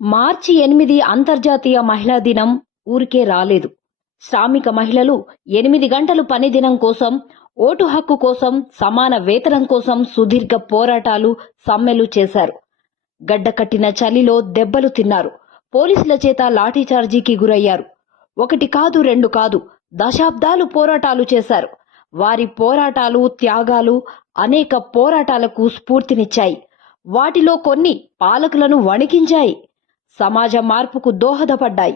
మార్చి 8 అంతర్జాతీయ మహిళా దినం ఊరికే రాలేదు. శ్రామిక మహిళలు 8 గంటలు పని దినం కోసం, ఓటు హక్కు కోసం, సమాన వేతనం కోసం సుదీర్ఘ పోరాటాలు, సమ్మెలు చేశారు. గడ్డకట్టిన చలిలో దెబ్బలు తిన్నారు. పోలీసుల చేత లాఠీచార్జీకి గురయ్యారు. ఒకటి కాదు, రెండు కాదు, దశాబ్దాలు పోరాటాలు చేశారు. వారి పోరాటాలు, త్యాగాలు అనేక పోరాటాలకు స్ఫూర్తినిచ్చాయి. వాటిలో కొన్ని పాలకులను వణికించాయి. సమాజ మార్పుకు దోహదపడ్డాయి.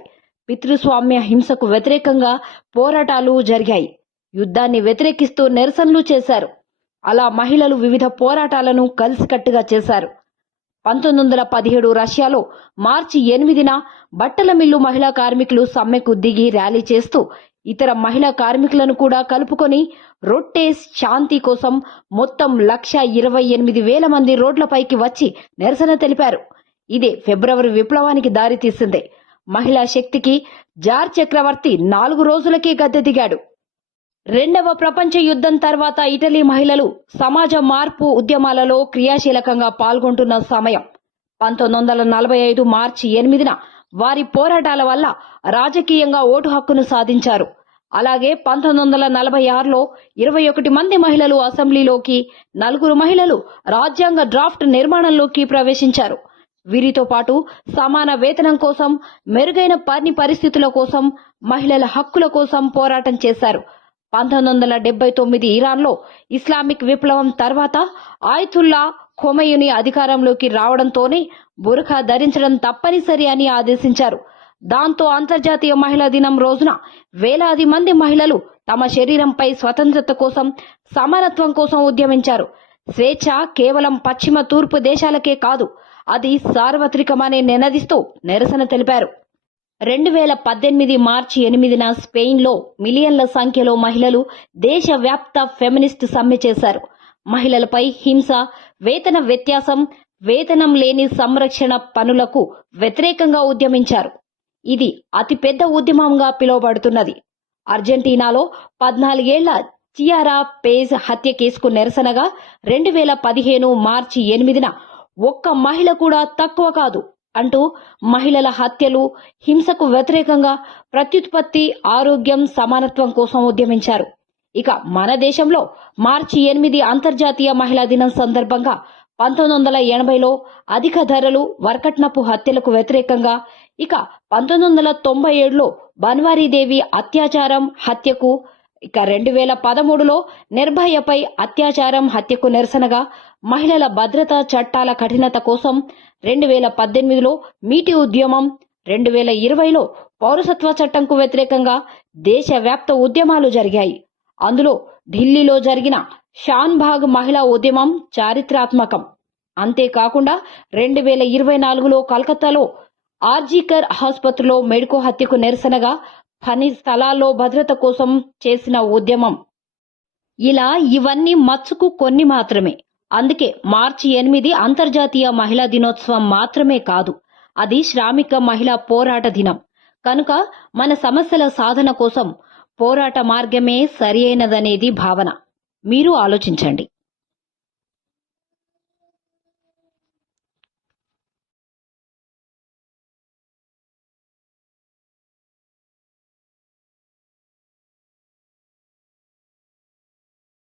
పితృస్వామ్య హింసకు వ్యతిరేకంగా పోరాటాలు జరిగాయి. యుద్ధాన్ని వ్యతిరేకిస్తూ నిరసనలు చేశారు. అలా మహిళలు వివిధ పోరాటాలను కలిసికట్టుగా చేశారు. 1917 రష్యాలో మార్చి 8న బట్టల మిల్లు మహిళా కార్మికులు సమ్మెకు దిగి ర్యాలీ చేస్తూ ఇతర మహిళా కార్మికులను కూడా కలుపుకొని రొట్టె శాంతి కోసం మొత్తం 1,28,000 మంది రోడ్లపైకి వచ్చి నిరసన తెలిపారు. ఇదే ఫిబ్రవరి విప్లవానికి దారితీసింది. మహిళా శక్తికి జార్ చక్రవర్తి 4 రోజులకే గద్దె దిగాడు. రెండవ ప్రపంచ యుద్ధం తర్వాత ఇటలీ మహిళలు సమాజ మార్పు ఉద్యమాలలో క్రియాశీలకంగా పాల్గొంటున్న సమయం. 1945 మార్చి 8న వారి పోరాటాల వల్ల రాజకీయంగా ఓటు హక్కును సాధించారు. అలాగే 1946లో 21 మంది మహిళలు అసెంబ్లీలోకి, 4 మహిళలు రాజ్యాంగ డ్రాఫ్ట్ నిర్మాణంలోకి ప్రవేశించారు. వీరితో పాటు సమాన వేతనం కోసం, మెరుగైన పని పరిస్థితుల కోసం, మహిళల హక్కుల కోసం పోరాటం చేశారు. 1979 ఇరాన్లో ఇస్లామిక్ విప్లవం తర్వాత ఆయతుల్లా ఖొమైనీ అధికారంలోకి రావడంతోనే బురఖా ధరించడం తప్పనిసరి అని ఆదేశించారు. దాంతో అంతర్జాతీయ మహిళా దినం రోజున వేలాది మంది మహిళలు తమ శరీరంపై స్వతంత్రత కోసం, సమానత్వం కోసం ఉద్యమించారు. స్వేచ్ఛ కేవలం పశ్చిమ తూర్పు దేశాలకే కాదు, అది సార్వత్రికమని నినదిస్తూ నిరసన తెలిపారు. 2018 మార్చి 8న స్పెయిన్లో మిలియన్ల సంఖ్యలో మహిళలు దేశవ్యాప్త ఫెమినిస్ట్ సమ్మె చేశారు. మహిళలపై హింస, వేతన వ్యత్యాసం, వేతనం లేని సంరక్షణ పనులకు వ్యతిరేకంగా ఉద్యమించారు. ఇది అతిపెద్ద ఉద్యమంగా పిలువబడుతున్నది. అర్జెంటీనాలో 14 ఏళ్ల చియారా పేజ్ హత్య కేసుకు నిరసనగా 2015 మార్చి 8న ఒక్క మహిళ కూడా తక్కువ కాదు అంటూ మహిళల హత్యలు, హింసకు వ్యతిరేకంగా ప్రత్యుత్పత్తి, ఆరోగ్యం, సమానత్వం కోసం ఉద్యమించారు. ఇక మన దేశంలో మార్చి 8 అంతర్జాతీయ మహిళా దినం సందర్భంగా 1980లో అధిక ధరలు, వర్కట్నపు హత్యలకు వ్యతిరేకంగా, ఇక 1997లో బన్వారీదేవి అత్యాచారం, హత్యకు, ఇక 2013లో నిర్భయపై అత్యాచారం, హత్యకు నిరసనగా, మహిళల భద్రతా చట్టాల కఠినత కోసం 2018లో మీటీ ఉద్యమం, 2020లో పౌరసత్వ చట్టంకు వ్యతిరేకంగా దేశవ్యాప్త ఉద్యమాలు జరిగాయి. అందులో ఢిల్లీలో జరిగిన షాన్బాగ్ మహిళా ఉద్యమం చారిత్రాత్మకం. అంతేకాకుండా 2024లో కలకత్తాలో ఆర్జీకర్ ఆసుపత్రిలో మెడికో హత్యకు నిరసనగా పని స్థలాల్లో భద్రత కోసం చేసిన ఉద్యమం. ఇలా ఇవన్నీ మచ్చుకు కొన్ని మాత్రమే. అందుకే మార్చి 8 అంతర్జాతీయ మహిళా దినోత్సవం మాత్రమే కాదు, అది శ్రామిక మహిళా పోరాట దినం. కనుక మన సమస్యల సాధన కోసం పోరాట మార్గమే సరియైనదనేది భావన. మీరు ఆలోచించండి.